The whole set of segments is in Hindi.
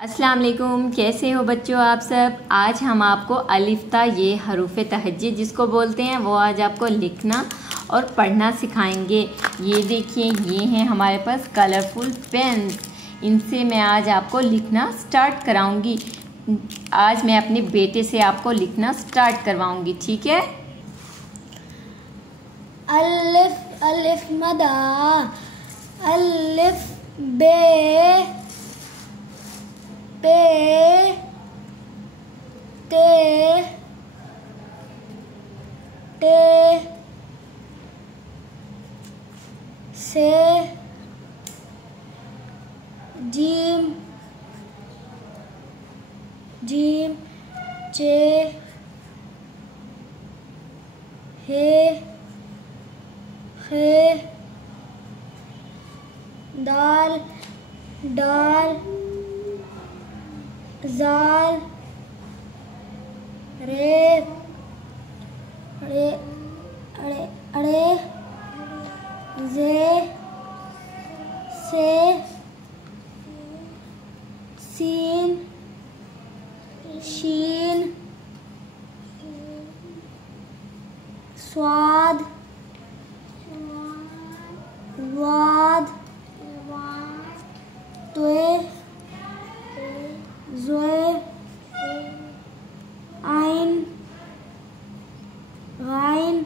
अस्सलाम वालेकुम, कैसे हो बच्चों आप सब। आज हम आपको अलिफ ता ये हरूफ तहज्जी जिसको बोलते हैं वो आज आपको लिखना और पढ़ना सिखाएंगे। ये देखिए, ये हैं हमारे पास कलरफुल पेन्स, इनसे मैं आज आपको लिखना स्टार्ट कराऊंगी। आज मैं अपने बेटे से आपको लिखना स्टार्ट करवाऊंगी, ठीक है। अलिफ अलिफ मदा, अलिफ बे पे ते टे से जीम जीम चे हे दाल दाल जाल रे अड़े अड़े अड़े जे से सीन शीन स्वाद वाद त्वे ज़ोए आइन गाइन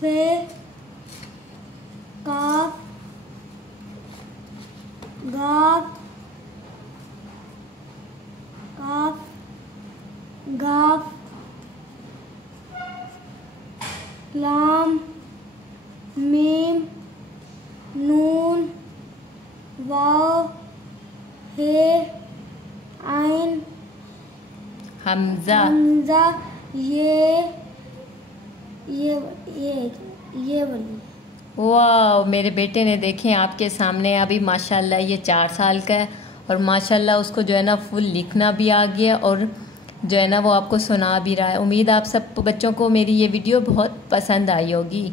फे काफ गाफ काफ गाफ लाम मीम नून वाव हे आइन हमजा हमजा ये बनी। वाह, मेरे बेटे ने देखें आपके सामने अभी माशाल्लाह ये 4 साल का है और माशाल्लाह उसको जो है ना फुल लिखना भी आ गया और जो है ना वो आपको सुना भी रहा है। उम्मीद आप सब बच्चों को मेरी ये वीडियो बहुत पसंद आई होगी।